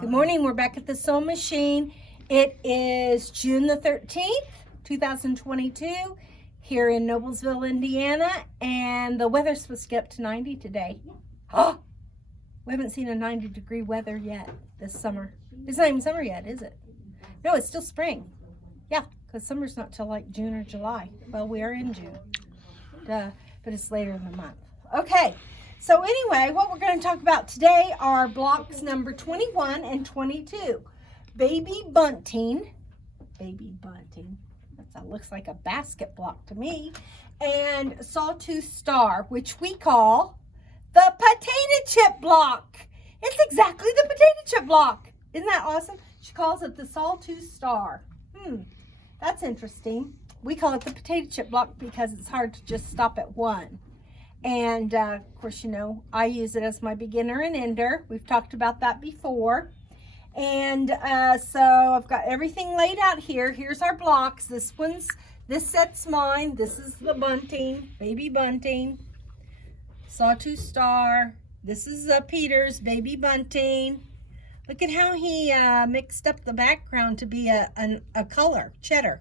Good morning. We're back at the sewing machine. It is June the 13th, 2022 here in Noblesville, Indiana, and the weather's supposed to get up to 90 today. Oh, we haven't seen a 90-degree weather yet this summer. It's not even summer yet, is it? No, it's still spring. Yeah, because summer's not till like June or July. Well, we are in June. Duh, but it's later in the month. Okay. So anyway, what we're going to talk about today are blocks number 21 and 22. Baby Bunting. That looks like a basket block to me. And Sawtooth Star, which we call the potato chip block. It's exactly the potato chip block. Isn't that awesome? She calls it the Sawtooth Star. That's interesting. We call it the potato chip block because it's hard to just stop at one. And of course, you know, I use it as my beginner and ender. We've talked about that before. And so I've got everything laid out here. Here's our blocks. This set's mine. This is the bunting, Baby Bunting, Sawtooth Star. This is Peter's Baby Bunting. Look at how he mixed up the background to be a color, cheddar.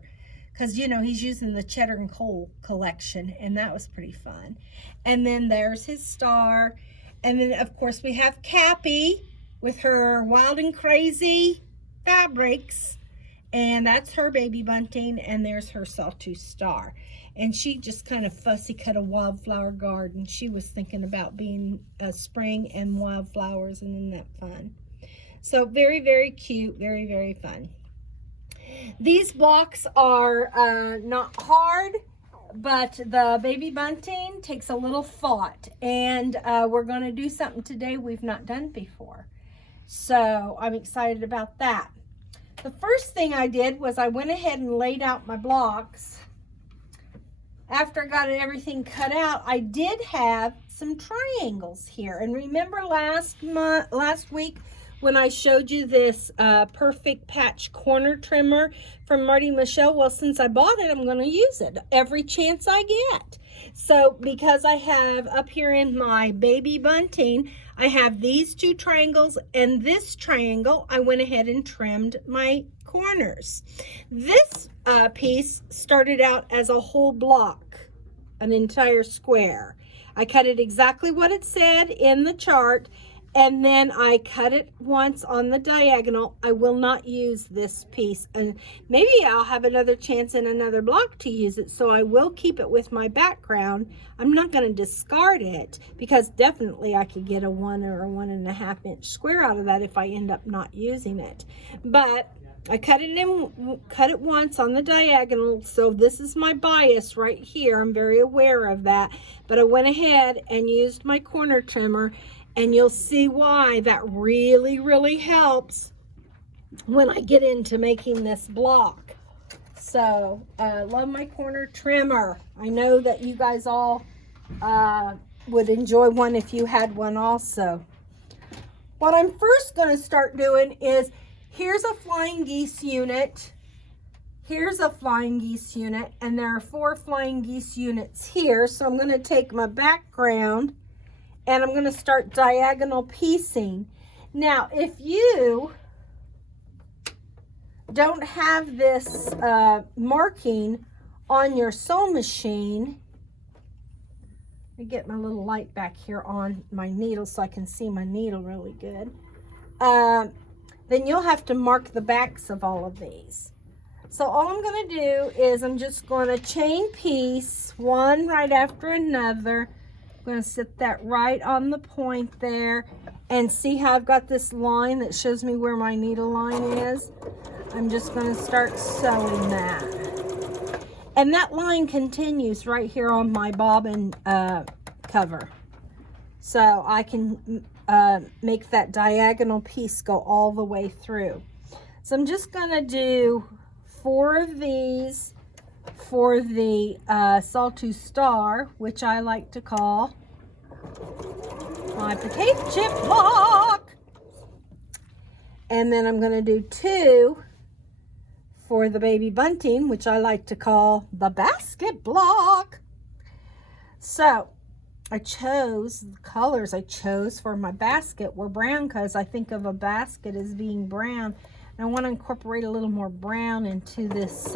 Because, you know, he's using the Cheddar and Coal collection, and that was pretty fun. And then there's his star. And then, of course, we have Cappy with her Wild and Crazy fabrics. And that's her Baby Bunting, and there's her Sawtooth Star. And she just kind of fussy cut a wildflower garden. She was thinking about being spring and wildflowers, and isn't that fun? So very, very cute, very, very fun. These blocks are not hard, but the Baby Bunting takes a little thought, and we're going to do something today we've not done before. So I'm excited about that. The first thing I did was I went ahead and laid out my blocks. After I got everything cut out, I did have some triangles here. And remember last week, when I showed you this perfect patch corner trimmer from Marty Michelle? Well, since I bought it, I'm going to use it every chance I get. So because I have up here in my Baby Bunting, I have these two triangles and this triangle. I went ahead and trimmed my corners. This piece started out as a whole block, an entire square. I cut it exactly what it said in the chart. And then I cut it once on the diagonal. I will not use this piece. And maybe I'll have another chance in another block to use it. So I will keep it with my background. I'm not going to discard it because definitely I could get a 1 or a 1.5 inch square out of that if I end up not using it. But I cut it once on the diagonal. So this is my bias right here. I'm very aware of that. But I went ahead and used my corner trimmer. And you'll see why that really, really helps when I get into making this block. So, love my corner trimmer. I know that you guys all would enjoy one if you had one also. What I'm first going to start doing is, here's a flying geese unit. Here's a flying geese unit. And there are 4 flying geese units here. So I'm going to take my background and I'm going to start diagonal piecing. Now, if you don't have this marking on your sewing machine, let me get my little light back here on my needle so I can see my needle really good. Then you'll have to mark the backs of all of these. So all I'm going to do is I'm just going to chain piece one right after another. I'm going to set that right on the point there and see how I've got this line that shows me where my needle line is. I'm just going to start sewing that. And that line continues right here on my bobbin cover. So I can make that diagonal piece go all the way through. So I'm just going to do 4 of these for the Sawtooth Star, which I like to call my potato chip block. And then I'm going to do 2 for the Baby Bunting, which I like to call the basket block. So I chose, the colors I chose for my basket were brown because I think of a basket as being brown. And I want to incorporate a little more brown into this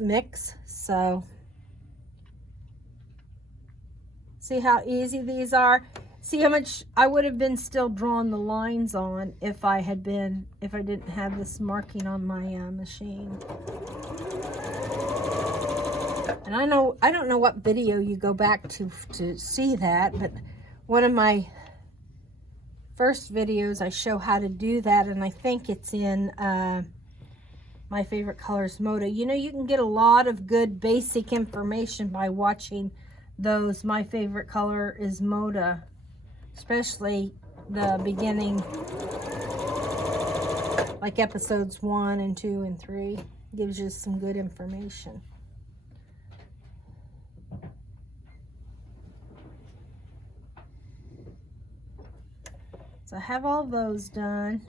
mix. So see how easy these are? See how much I would have been still drawing the lines on if I didn't have this marking on my machine. And I don't know what video you go back to see that, but one of my first videos I show how to do that, and I think it's in My Favorite Colors Moda. You know, you can get a lot of good basic information by watching those My Favorite Color is Moda, especially the beginning, like episodes 1 and 2 and 3. Gives you some good information. So I have all those done.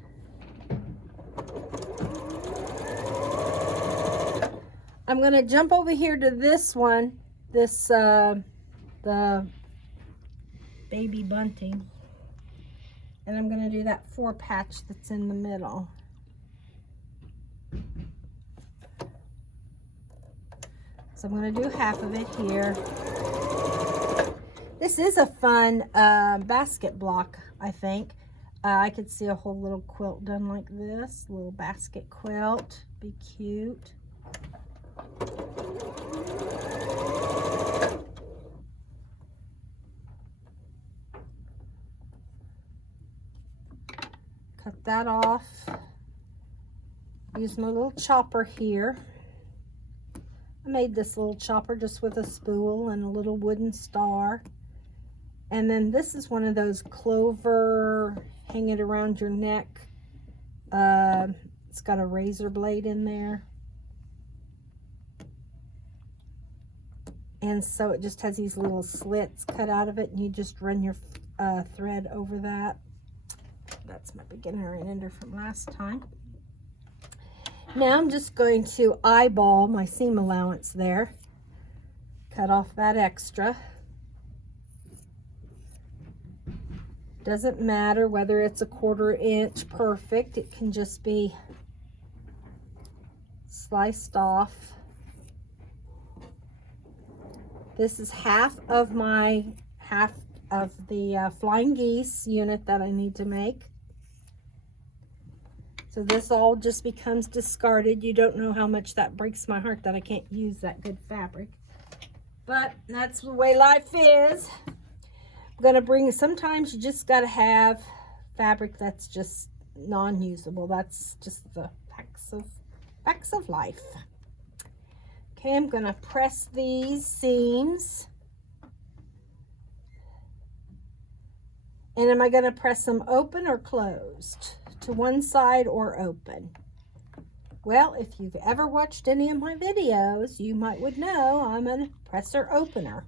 I'm going to jump over here to this one, the Baby Bunting. And I'm going to do that 4 patch that's in the middle. So I'm going to do half of it here. This is a fun basket block, I think. I could see a whole little quilt done like this. A little basket quilt. Be cute. Cut that off. Use my little chopper here. I made this little chopper just with a spool and a little wooden star. And then this is one of those clover, hang it around your neck. It's got a razor blade in there. And so it just has these little slits cut out of it, and you just run your thread over that. That's my beginner and ender from last time. Now I'm just going to eyeball my seam allowance there. Cut off that extra. Doesn't matter whether it's a 1/4 inch perfect. It can just be sliced off. This is half of the flying geese unit that I need to make. So this all just becomes discarded. You don't know how much that breaks my heart that I can't use that good fabric. But that's the way life is. I'm going to bring, sometimes you just got to have fabric that's just non-usable. That's just the facts of life. Okay, I'm going to press these seams. And am I going to press them open or closed? To one side or open? Well, if you've ever watched any of my videos, you would know I'm a presser opener.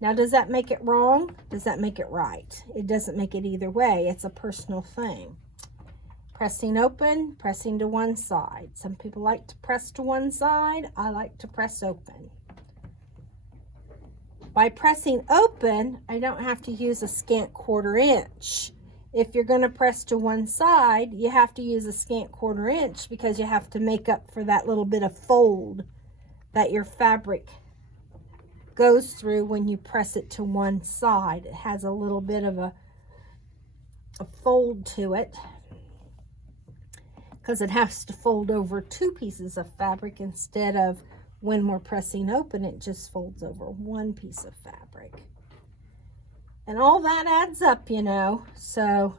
Now, does that make it wrong? Does that make it right? It doesn't make it either way. It's a personal thing. Pressing open, pressing to one side. Some people like to press to one side. I like to press open. By pressing open, I don't have to use a scant 1/4 inch. If you're going to press to one side, you have to use a scant 1/4 inch because you have to make up for that little bit of fold that your fabric goes through when you press it to one side. It has a little bit of a fold to it because it has to fold over 2 pieces of fabric instead of when we're pressing open, it just folds over 1 piece of fabric. And all that adds up, you know. So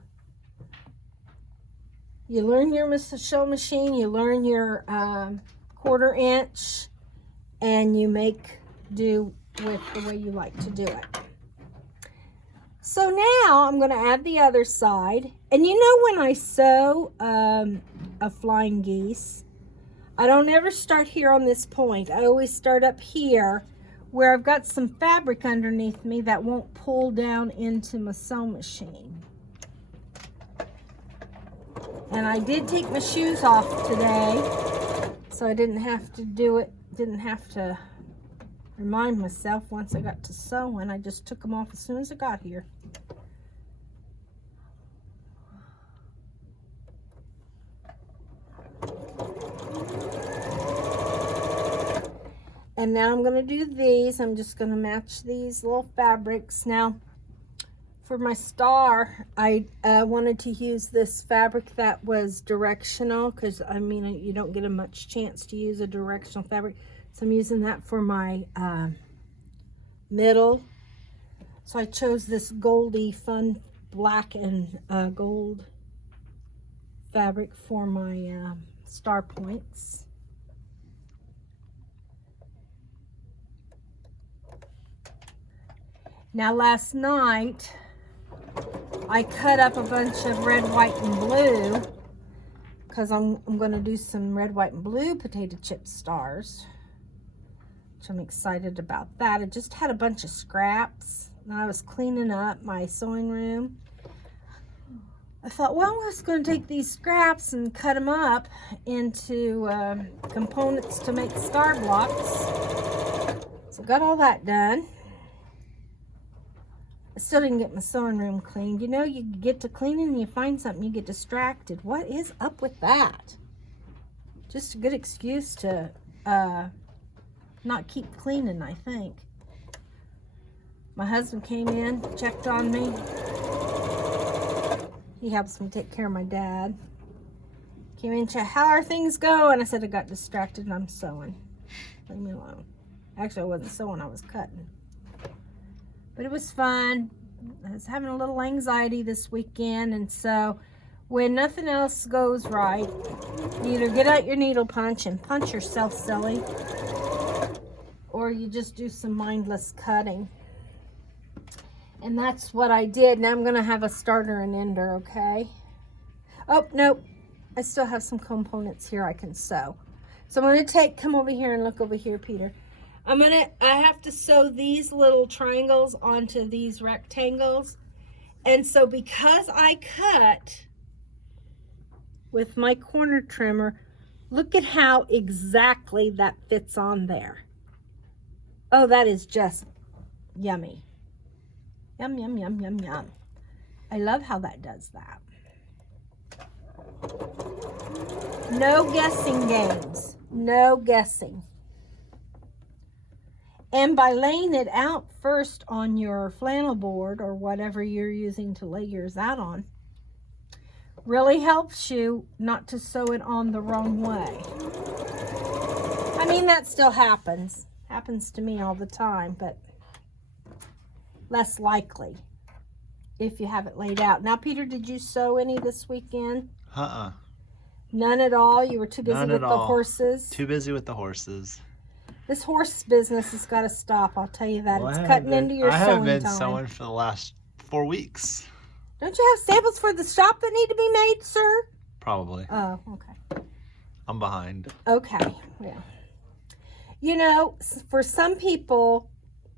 you learn your sew machine, you learn your 1/4 inch, and you make do with the way you like to do it. So now I'm going to add the other side. And you know, when I sew a flying geese, I don't ever start here on this point. I always start up here where I've got some fabric underneath me that won't pull down into my sew machine. And I did take my shoes off today, so I didn't have to do it didn't have to remind myself once I got to sewing. I just took them off as soon as I got here. And now I'm going to do these. I'm just going to match these little fabrics. Now, for my star, I wanted to use this fabric that was directional, because, I mean, you don't get a much chance to use a directional fabric. So I'm using that for my middle. So I chose this goldy fun black and gold fabric for my star points. Now last night, I cut up a bunch of red, white, and blue, because I'm going to do some red, white, and blue potato chip stars, which I'm excited about that. I just had a bunch of scraps, and I was cleaning up my sewing room. I thought, well, I'm just going to take these scraps and cut them up into components to make star blocks. So got all that done. I still didn't get my sewing room cleaned. You know, you get to cleaning and you find something, you get distracted. What is up with that? Just a good excuse to not keep cleaning, I think. My husband came in, checked on me. He helps me take care of my dad. Came in and checked, how are things going? I said I got distracted and I'm sewing. Leave me alone. Actually, I wasn't sewing, I was cutting. But it was fun. I was having a little anxiety this weekend, and so when nothing else goes right, you either get out your needle punch and punch yourself silly, or you just do some mindless cutting. And that's what I did. Now I'm going to have a starter and ender, okay? Oh, nope. I still have some components here I can sew. So I'm going to come over here and look over here, Peter. I have to sew these little triangles onto these rectangles. And so because I cut with my corner trimmer, look at how exactly that fits on there. Oh, that is just yummy. Yum, yum, yum, yum, yum. I love how that does that. No guessing games. No guessing. And by laying it out first on your flannel board or whatever you're using to lay yours out on, really helps you not to sew it on the wrong way. I mean, that still happens. Happens to me all the time, but less likely if you have it laid out. Now, Peter, did you sew any this weekend? None at all? You were too busy with the horses? Too busy with the horses. This horse business has got to stop, I'll tell you that. Well, it's cutting into your sewing time. I haven't been sewing for the last 4 weeks. Don't you have samples for the shop that need to be made, sir? Probably. Oh, okay. I'm behind. Okay, yeah. You know, for some people,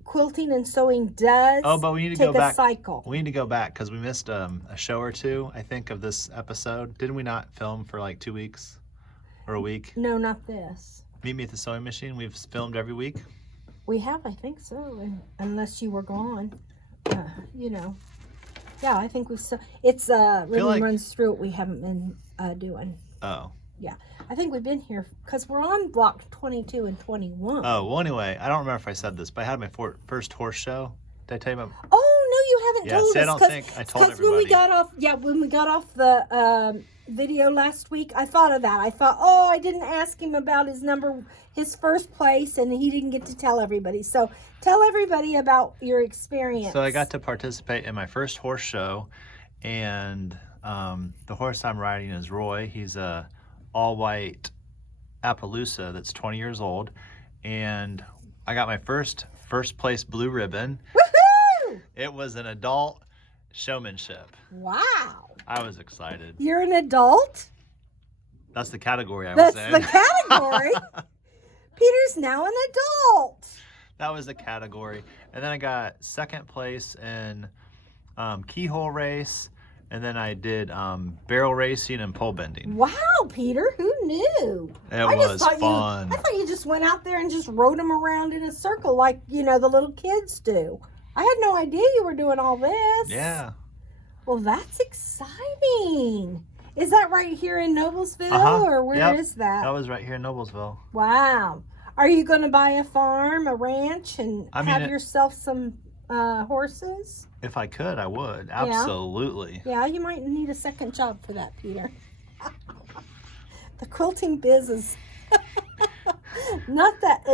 quilting and sewing does but we need to go back. Cycle. We need to go back because we missed a show or two, I think, of this episode. Didn't we not film for like 2 weeks or a week? No, not this. Meet Me at the Sewing Machine. We've filmed every week. We have, I think so, unless you were gone. You know, yeah, I think we saw. It's really runs through what we haven't been doing. Oh. Yeah, I think we've been here because we're on block 22 and 21. Oh, well, anyway, I don't remember if I said this, but I had my first horse show. Did I tell you about? Oh, no, you haven't told us. I don't think I told everybody. When we got off the video last week, I thought of that. I thought, oh, I didn't ask him about his first place, and he didn't get to tell everybody. So tell everybody about your experience. So I got to participate in my first horse show, and the horse I'm riding is Roy. He's a all-white Appaloosa that's 20 years old, and I got my first place blue ribbon. Woohoo! It was an adult showmanship. Wow. I was excited. You're an adult? That's the category I was in. That's the category? Peter's now an adult. That was the category. And then I got second place in keyhole race, And then I did barrel racing and pole bending. Wow, Peter, who knew? It was fun. I thought you just went out there and just rode them around in a circle like, the little kids do. I had no idea you were doing all this. Yeah. Well, that's exciting. Is that right here in Noblesville, or where is that? That was right here in Noblesville. Wow. Are you going to buy a farm, a ranch, and have yourself some horses? If I could, I would. Absolutely. Yeah, you might need a second job for that, Peter. The quilting biz is not that...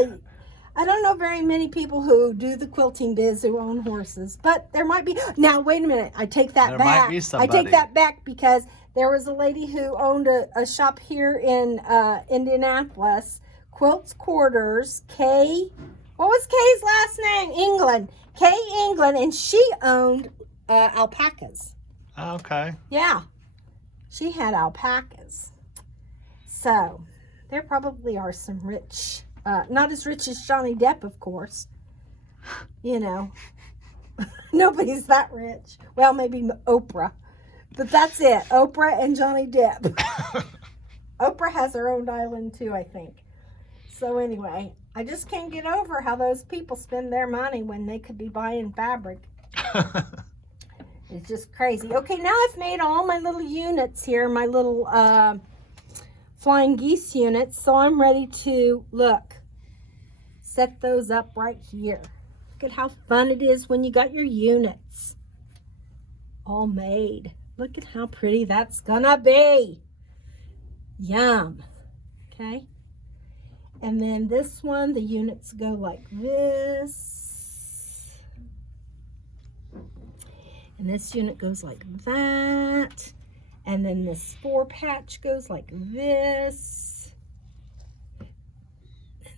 I don't know very many people who do the quilting biz who own horses, but there might be. Now, wait a minute. I take that back. There might be somebody. I take that back because there was a lady who owned a shop here in Indianapolis, Quilts Quarters, Kay. What was Kay's last name? England. Kay England, and she owned alpacas. Okay. Yeah. She had alpacas. So, there probably are some rich... not as rich as Johnny Depp, of course. Nobody's that rich. Well, maybe Oprah. But that's it. Oprah and Johnny Depp. Oprah has her own island, too, I think. So anyway, I just can't get over how those people spend their money when they could be buying fabric. It's just crazy. Okay, now I've made all my little units here, my little... flying geese units, so I'm ready to set those up right here. Look at how fun it is when you got your units all made. Look at how pretty that's gonna be. Yum. Okay, and then this one, the units go like this, and this unit goes like that. And then this 4-patch goes like this. And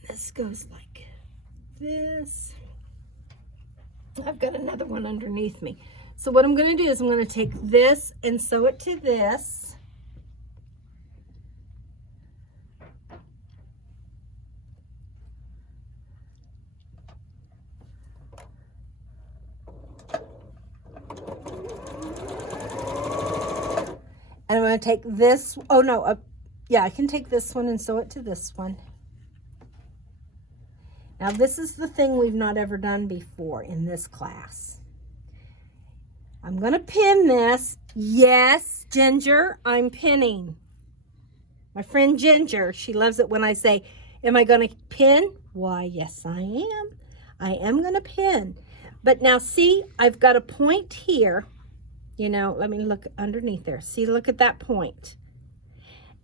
this goes like this. I've got another one underneath me. So what I'm going to do is I'm going to take this and sew it to this. And I'm going to take this, yeah, I can take this one and sew it to this one. Now this is the thing we've not ever done before in this class. I'm going to pin this. Yes, Ginger, I'm pinning. My friend Ginger, she loves it when I say, am I going to pin? Why, yes, I am. I am going to pin. But now see, I've got a point here. Let me look underneath there. See, look at that point.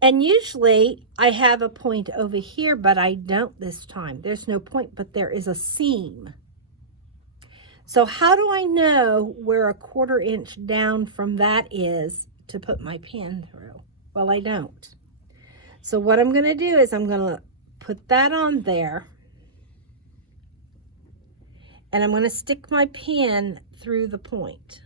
And usually I have a point over here, but I don't this time. There's no point, but there is a seam. So how do I know where a 1/4 inch down from that is to put my pin through? Well, I don't. So what I'm going to do is I'm going to put that on there. And I'm going to stick my pin through the point.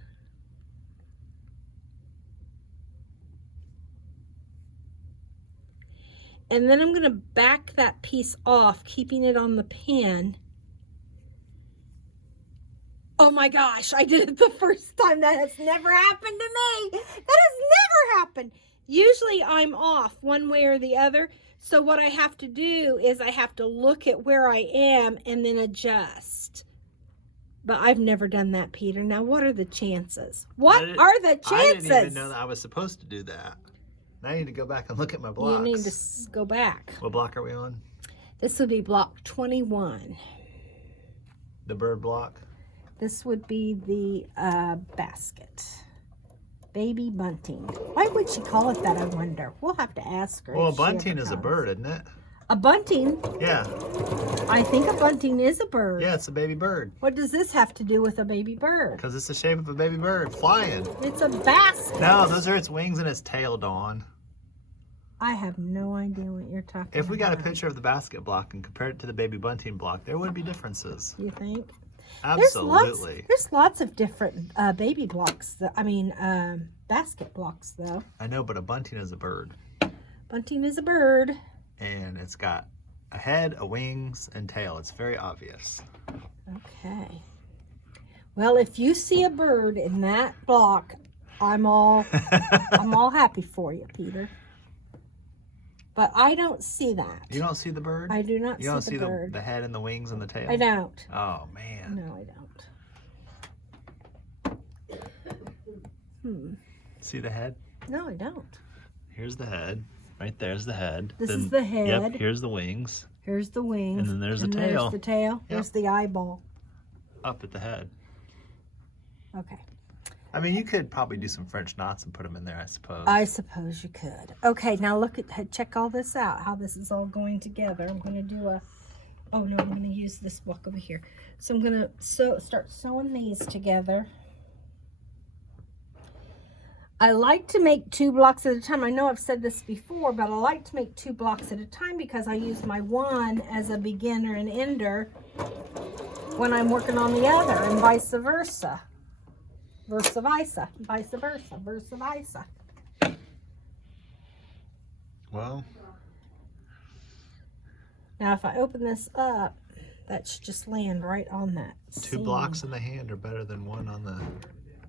And then I'm going to back that piece off, keeping it on the pin. Oh my gosh, I did it the first time. That has never happened to me. That has never happened. Usually I'm off one way or the other. So what I have to do is I have to look at where I am and then adjust. But I've never done that, Peter. Now, what are the chances? What are the chances? I didn't even know that I was supposed to do that. Now I need to go back and look at my blocks. You need to go back. What block are we on? This would be block 21. The bird block? This would be the basket. Baby bunting. Why would she call it that, I wonder? We'll have to ask her. Well, a bunting is a bird, isn't it? A bunting? Yeah. I think a bunting is a bird. Yeah, it's a baby bird. What does this have to do with a baby bird? Because it's the shape of a baby bird flying. It's a basket. No, those are its wings and its tail, Dawn. I have no idea what you're talking about. If we got a picture of the basket block and compared it to the baby bunting block, there would be differences. You think? Absolutely. There's lots of different baby blocks. Basket blocks, though. I know, but a bunting is a bird. Bunting is a bird. And it's got a head, a wings, and tail. It's very obvious. Okay. Well, if you see a bird in that block, I'm all happy for you, Peter. But I don't see that. You don't see the bird? I do not You don't see the bird. the head and the wings and the tail? I don't. Oh, man. No, I don't. See the head? No, I don't. Here's the head. Right there's the head. This is the head. Yep, here's the wings. Here's the wings. And then there's the tail. There's the tail. Yep. There's the eyeball. Up at the head. Okay. I mean, you could probably do some French knots and put them in there, I suppose. I suppose you could. Okay, now check all this out, how this is all going together. I'm going to do oh no, I'm going to use this book over here. So I'm going to start sewing these together. I like to make 2 blocks at a time. I know I've said this before, but I like to make 2 blocks at a time because I use my one as a beginner and ender when I'm working on the other, and vice versa. Vice versa. Well. Now if I open this up, that should just land right on that 2 seam. blocks in the hand are better than 1 on the...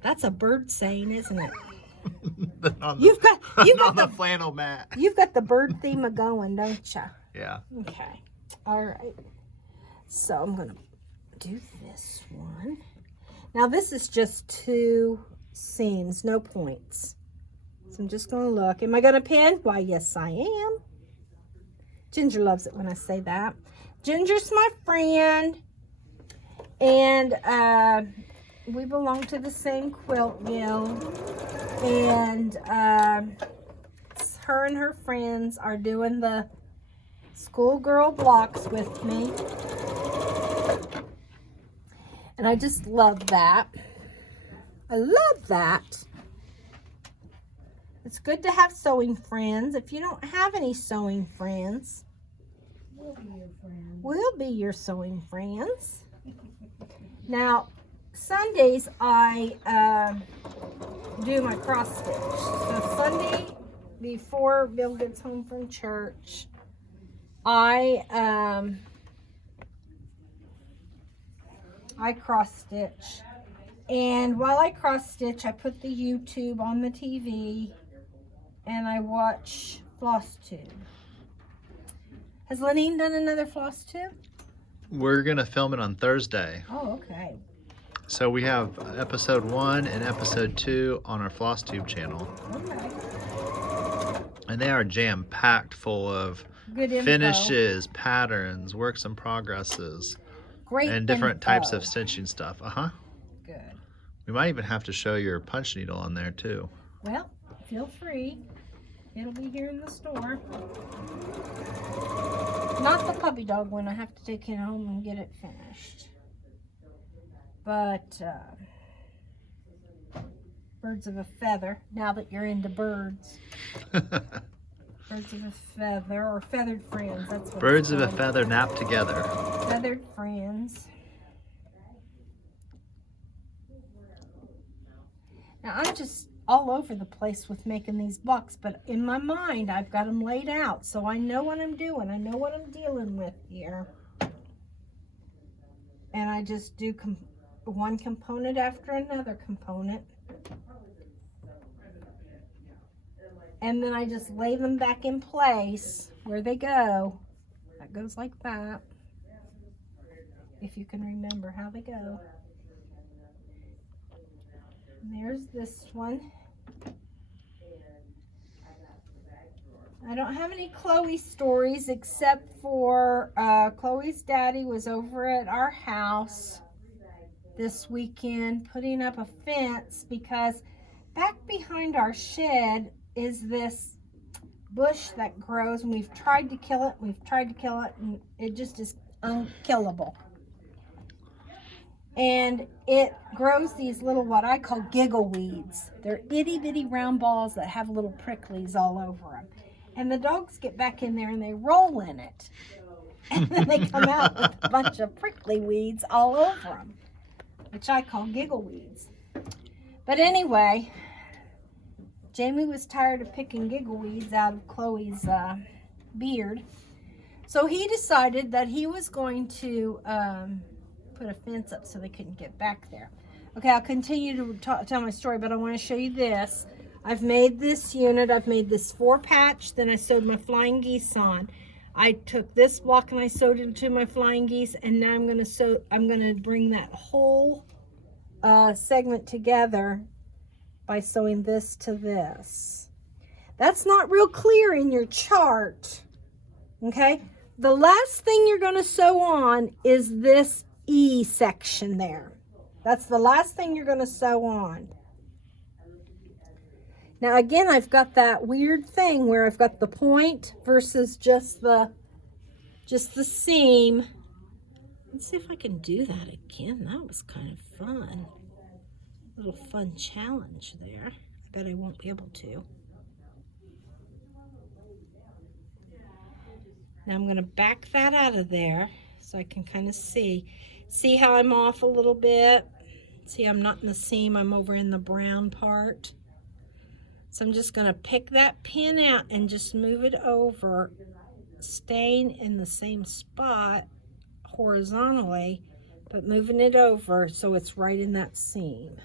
That's a bird saying, isn't it? You've got the flannel mat. You've got the bird theme going, don't you? Yeah. Okay. All right. So I'm going to do this one. Now this is just 2 seams, no points. So I'm just going to look. Am I going to pin? Why, yes, I am. Ginger loves it when I say that. Ginger's my friend. And we belong to the same quilt guild. And her and her friends are doing the schoolgirl blocks with me. And I just love that. I love that. It's good to have sewing friends. If you don't have any sewing friends, We'll be your friend. we'll be your sewing friends. Now, Sundays I do my cross stitch. So Sunday before Bill gets home from church, I cross stitch, and while I cross stitch, I put the YouTube on the TV and I watch Floss Tube. Has Lenine done another Floss Tube? We're going to film it on Thursday. Oh, okay. So we have episode 1 and episode 2 on our FlossTube channel. Okay. And they are jam-packed full of Good info. finishes, patterns, works in progresses, Great and different types info. of stitching stuff. Uh-huh. Good. We might even have to show your punch needle on there too. Well, feel free. It'll be here in the store. Not the puppy dog one. I have to take it home and get it finished. But birds of a feather, now that you're into birds. Birds of a feather, or feathered friends. That's what Birds it's of a called. feather nap together. Feathered friends. Now I'm just all over the place with making these blocks, but in my mind I've got them laid out, so I know what I'm doing. I know what I'm dealing with here. And I just do one component after another component. And then I just lay them back in place where they go. That goes like that. If you can remember how they go. And there's this one. I don't have any Chloe stories except for Chloe's daddy was over at our house this weekend putting up a fence because back behind our shed is this bush that grows, and we've tried to kill it, and it just is unkillable. And it grows these little, what I call giggle weeds. They're itty bitty round balls that have little pricklies all over them. And the dogs get back in there and they roll in it. And then they come out with a bunch of prickly weeds all over them, which I call giggle weeds. But anyway, Jamie was tired of picking giggle weeds out of Chloe's beard. So he decided that he was going to put a fence up so they couldn't get back there. Okay, I'll continue to tell my story, but I want to show you this. I've made this unit. I've made this 4-patch. Then I sewed my flying geese on. I took this block and I sewed it into my flying geese, and now I'm gonna bring that whole segment together by sewing this to this. That's not real clear in your chart. Okay, the last thing you're gonna sew on is this E section there. That's the last thing you're gonna sew on. Now again, I've got that weird thing where I've got the point versus just the seam. Let's see if I can do that again. That was kind of fun. A little fun challenge there. I bet I won't be able to. Now I'm going to back that out of there so I can kind of see how I'm off a little bit. See, I'm not in the seam, I'm over in the brown part. So I'm just going to pick that pin out and just move it over, staying in the same spot horizontally, but moving it over so it's right in that seam.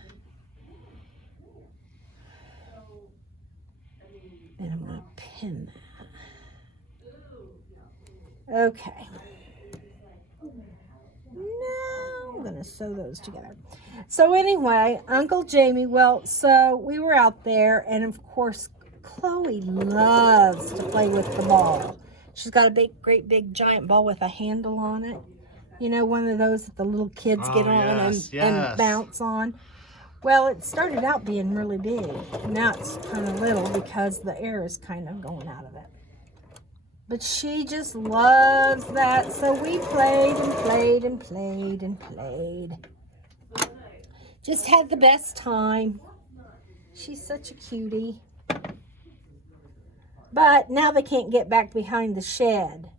And I'm going to pin that. Okay. Now I'm going to sew those together. So anyway, Uncle Jamie, well, so we were out there, and of course, Chloe loves to play with the ball. She's got a great big giant ball with a handle on it. You know, one of those that the little kids get on and bounce on. Well, it started out being really big. Now it's kind of little because the air is kind of going out of it. But she just loves that. So we played and played and played and played. Just had the best time. She's such a cutie. But now they can't get back behind the shed.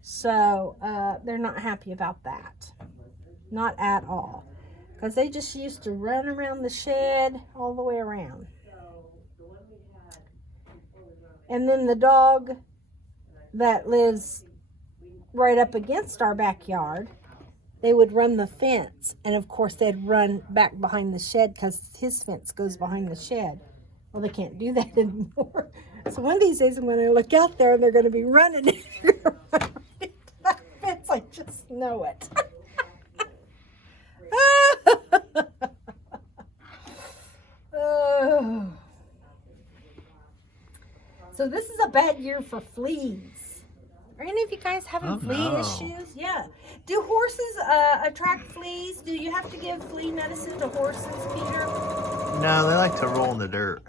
So they're not happy about that. Not at all. Because they just used to run around the shed all the way around. And then the dog that lives right up against our backyard, they would run the fence. And of course they'd run back behind the shed because his fence goes behind the shed. Well, they can't do that anymore. So one of these days I'm going to look out there and they're going to be running into that fence. I just know it. Oh. So this is a bad year for fleas. Are any of you guys having flea issues? Yeah. Do horses attract fleas? Do you have to give flea medicine to horses, Peter? No, they like to roll in the dirt.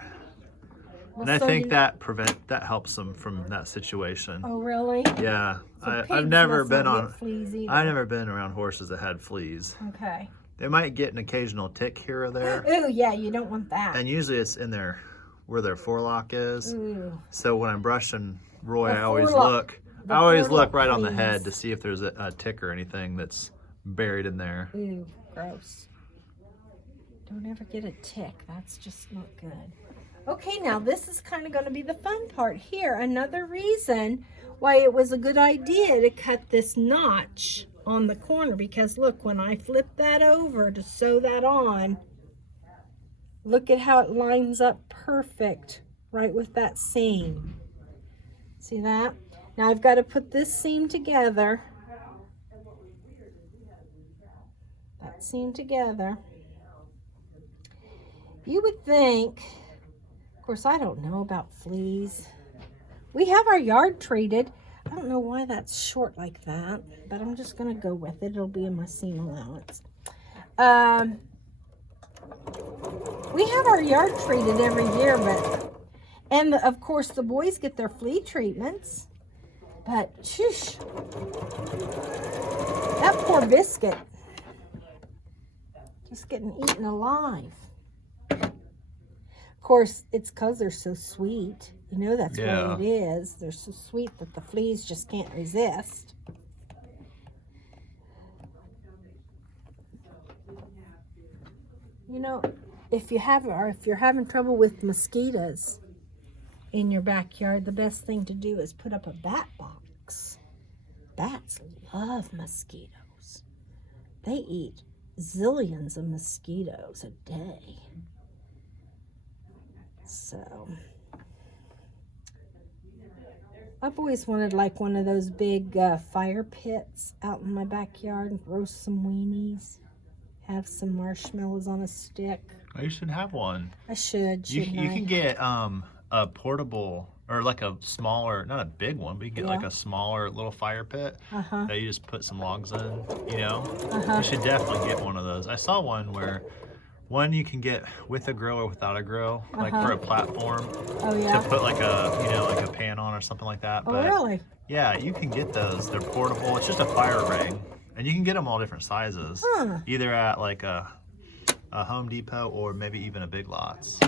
Well, And I so think that helps them from that situation. Oh, really? Yeah, So I've never been on fleas either. I've never been around horses that had fleas. Okay. They might get an occasional tick here or there. Oh, yeah, you don't want that. And usually it's in where their forelock is. Ooh. So when I'm brushing Roy, The I always forelock. look. I always look forelock right on the fleas. head to see if there's a tick or anything that's buried in there. Ooh, gross. Don't ever get a tick. That's just not good. Okay, now this is kind of going to be the fun part here. Another reason why it was a good idea to cut this notch on the corner, because look, when I flip that over to sew that on, look at how it lines up perfect right with that seam. See that? Now I've got to put this seam together. That seam together. You would think, of course I don't know about fleas. We have our yard treated. I don't know why that's short like that, but I'm just going to go with it. It'll be in my seam allowance. We have our yard treated every year, and of course the boys get their flea treatments. But shush, that poor biscuit, just getting eaten alive. Of course, it's because they're so sweet. You know that's what it is. They're so sweet that the fleas just can't resist. You know, if you're having trouble with mosquitoes in your backyard, the best thing to do is put up a bat box. Bats love mosquitoes. They eat zillions of mosquitoes a day. So I've always wanted like one of those big fire pits out in my backyard and roast some weenies, have some marshmallows on a stick. Oh, you should have one. I should, You shouldn't I? can get a portable, or like a smaller, not a big one, but you can get like a smaller little fire pit that you just put some logs in, you know? You should definitely get one of those. I saw one where you can get with a grill or without a grill, like for a platform to put like a, you know, like a pan on or something like that. Oh, But really? yeah, you can get those. They're portable. It's just a fire ring. And you can get them all different sizes, either at like a Home Depot or maybe even a Big Lots.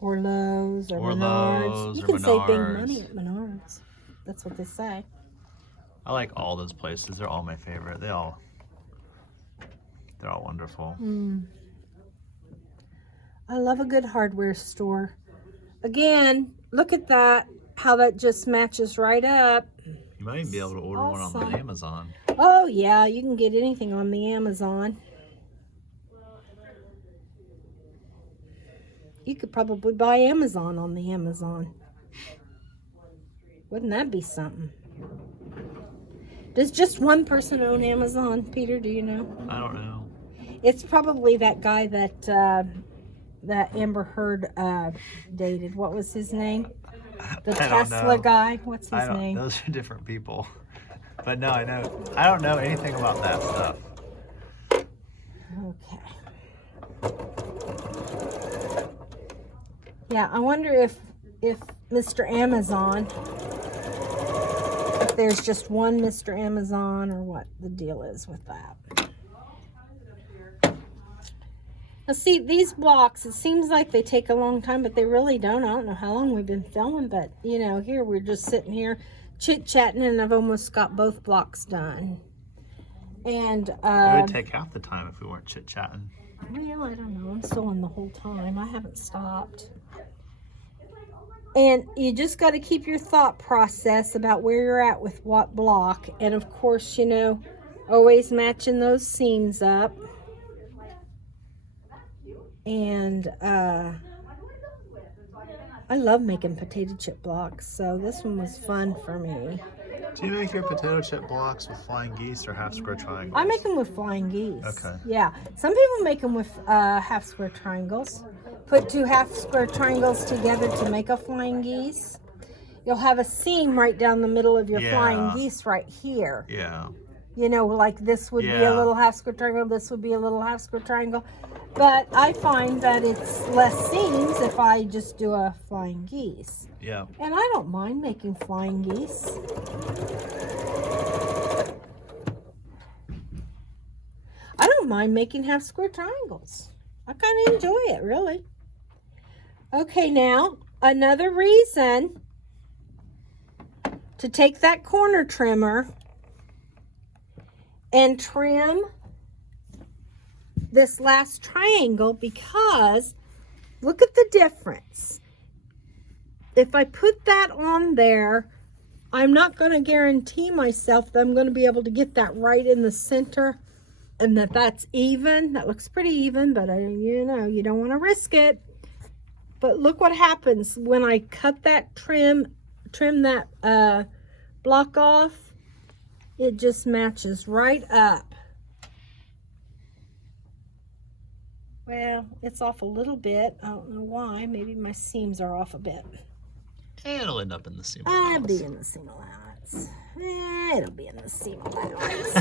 Or Lowe's or Menards. Lowe's You or can save big Menards. money at Menards. That's what they say. I like all those places. They're all my favorite. They're all wonderful. I love a good hardware store. Again, look at that. How that just matches right up. You might even be able to order one on the Amazon. Oh, yeah. You can get anything on the Amazon. You could probably buy Amazon on the Amazon. Wouldn't that be something? Does just one person own Amazon, Peter? Do you know? I don't know. It's probably that guy that that Amber Heard dated. What was his name? The Tesla guy. What's his name? Those are different people. But no, I don't know anything about that stuff. Okay. Yeah, I wonder if Mr. Amazon, if there's just one Mr. Amazon or what the deal is with that. Now see, these blocks, it seems like they take a long time, but they really don't. I don't know how long we've been filming, but you know, here we're just sitting here chit-chatting and I've almost got both blocks done. And it would take half the time if we weren't chit-chatting. Well, I don't know. I'm sewing the whole time. I haven't stopped. And you just got to keep your thought process about where you're at with what block. And of course, you know, always matching those seams up. And I love making potato chip blocks, so this one was fun for me. Do you make your potato chip blocks with flying geese or half square triangles? I make them with flying geese. Okay. Yeah. Some people make them with half square triangles. Put two half square triangles together to make a flying geese. You'll have a seam right down the middle of your flying geese right here. Yeah. You know, like this would be a little half square triangle, this would be a little half square triangle. But I find that it's less seams if I just do a flying geese. Yeah. And I don't mind making flying geese. I don't mind making half square triangles. I kind of enjoy it, really. Okay, now, another reason to take that corner trimmer and trim this last triangle, because look at the difference. If I put that on there, I'm not going to guarantee myself that I'm going to be able to get that right in the center and that that's even. That looks pretty even, but you know, you don't want to risk it. But look what happens when I cut that trim that block off. It just matches right up. Well, it's off a little bit. I don't know why. Maybe my seams are off a bit. It'll end up in the seam I'll allowance. be in the seam allowance. It'll be in the seam allowance.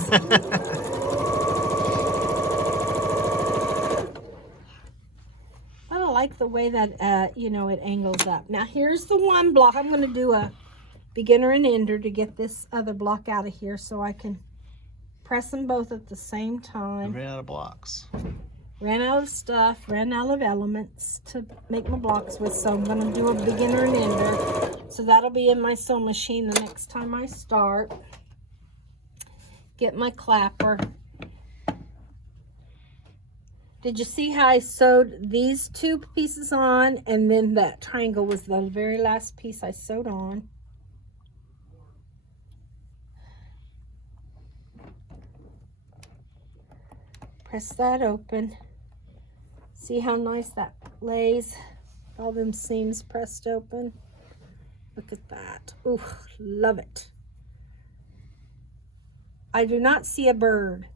I don't like the way that, you know, it angles up. Now, here's the one block. I'm going to do a beginner and ender to get this other block out of here so I can press them both at the same time. I ran out of blocks. Ran out of stuff, ran out of elements to make my blocks with, so I'm going to do a beginner and ender. So that'll be in my sewing machine the next time I start. Get my clapper. Did you see how I sewed these two pieces on, and then that triangle was the very last piece I sewed on? press that open. See how nice that lays? All them seams pressed open. Look at that. Ooh, love it. I do not see a bird.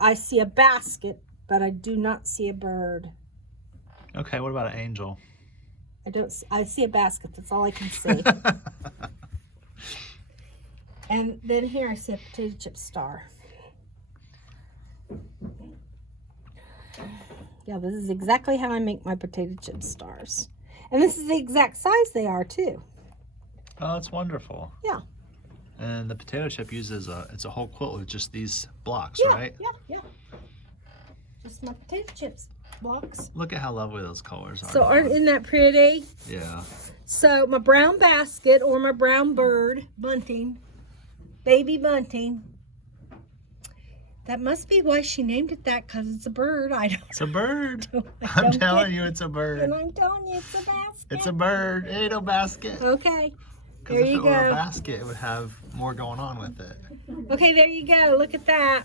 I see a basket, but I do not see a bird. Okay, what about an angel? I see a basket. That's all I can see. And then here I see a potato chip star. Yeah, this is exactly how I make my potato chip stars. And this is the exact size they are too. Oh, that's wonderful. Yeah. And the potato chip uses it's a whole quilt with just these blocks, Yeah, right? yeah. Just my potato chips blocks. Look at how lovely those colors are. So isn't that pretty? Yeah. So my brown basket or my brown bird, bunting, Baby Bunting. That must be why she named it that, because it's a bird. It's a bird. I I'm don't telling get- you, it's a bird. And I'm telling you, it's a basket. It's a bird. It ain't no basket. Okay. Because There if you it were a go. basket, it would have more going on with it. Okay, there you go. Look at that.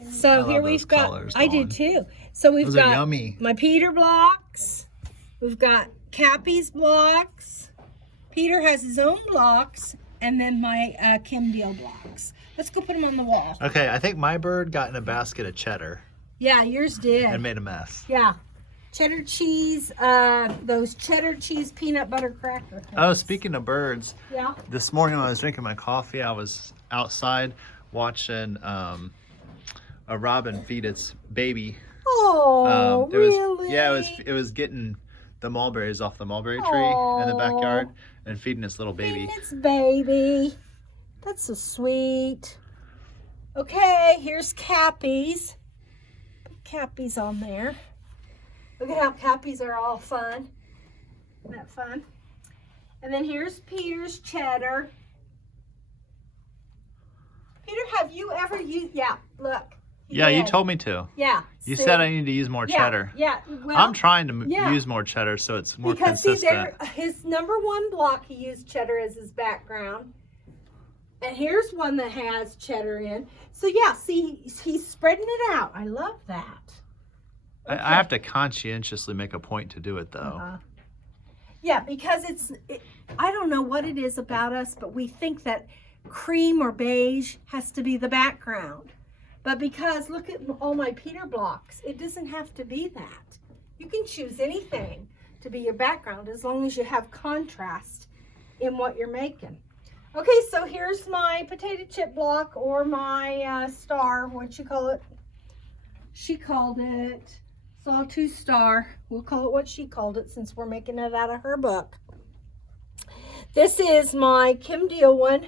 I So love here those we've got, colors, I do Dawn. too. So we've Those are got yummy. my Peter blocks. We've got Cappy's blocks. Peter has his own blocks. And then my Kim Deal blocks. Let's go put them on the wall. Okay, I think my bird got in a basket of cheddar Yeah, yours did. and made a mess. Yeah. Cheddar cheese, those cheddar cheese peanut butter cracker things. Oh, speaking of birds, Yeah. this morning when I was drinking my coffee, I was outside watching a robin feed its baby. Oh, It was, really? yeah, it was getting the mulberries off the mulberry tree in the backyard and feeding its little baby. Feeding its baby. That's so sweet. Okay, here's Cappy's. Put Cappy's on there. Look at how Cappy's are all fun. Isn't that fun? And then here's Peter's cheddar. Peter, have you ever used, yeah, look. Yeah, you did. told me to. Yeah. You see? said I need to use more cheddar. Yeah, well, I'm trying to yeah. use more cheddar so it's more because consistent. see, his number one block, he used cheddar as his background. And here's one that has cheddar in. So yeah, see, he's spreading it out. I love that. I have to conscientiously make a point to do it though. Uh-huh. Yeah, because I don't know what it is about us, but we think that cream or beige has to be the background. But because look at all my Peter blocks, it doesn't have to be that. You can choose anything to be your background as long as you have contrast in what you're making. Okay, so here's my potato chip block or my star, what'd you call it? She called it Sawtooth Star. We'll call it what she called it since we're making it out of her book. This is my Kim Deal one.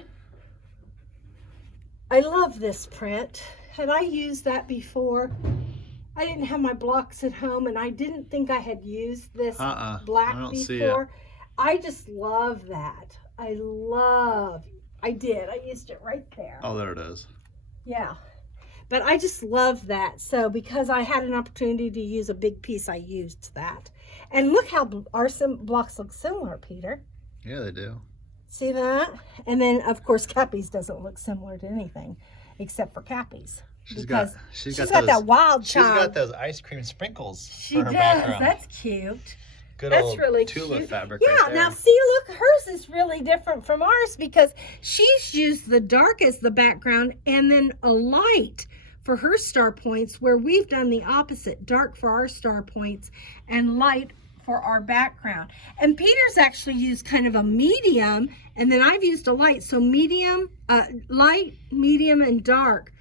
I love this print. Had I used that before? I didn't have my blocks at home and I didn't think I had used this black I don't before. see it. I just love that. I used it right there. Oh, there it is. Yeah. But I just love that. So because I had an opportunity to use a big piece, I used that. And look how our blocks look similar, Peter. Yeah, they do. See that? And then, of course, Cappy's doesn't look similar to anything except for Cappy's. She's because got she's those, got that wild She's child. got those ice cream sprinkles She for her does. background. That's cute. Good That's old really tulip cute. fabric Yeah, right there. now see, look, hers is really different from ours because she's used the dark as the background and then a light for her star points, where we've done the opposite, dark for our star points and light for our background. And Peter's actually used kind of a medium, and then I've used a light, so medium, light, medium, and dark.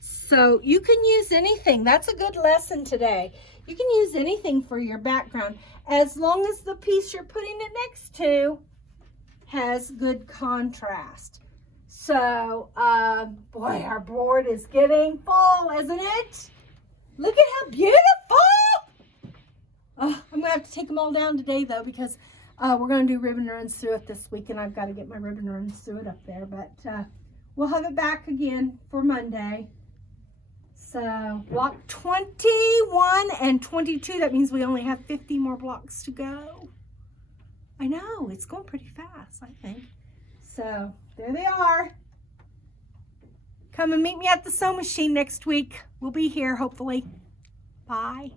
So you can use anything. That's a good lesson today. You can use anything for your background as long as the piece you're putting it next to has good contrast. So, boy, our board is getting full, isn't it? Look at how beautiful! I'm going to have to take them all down today, though, because we're going to do ribbon run suet this week, and I've got to get my ribbon run suet up there. But we'll have it back again for Monday. So, block 21 and 22, that means we only have 50 more blocks to go. I know, it's going pretty fast, I think. So, there they are. Come and meet me at the sewing machine next week. We'll be here, hopefully. Bye.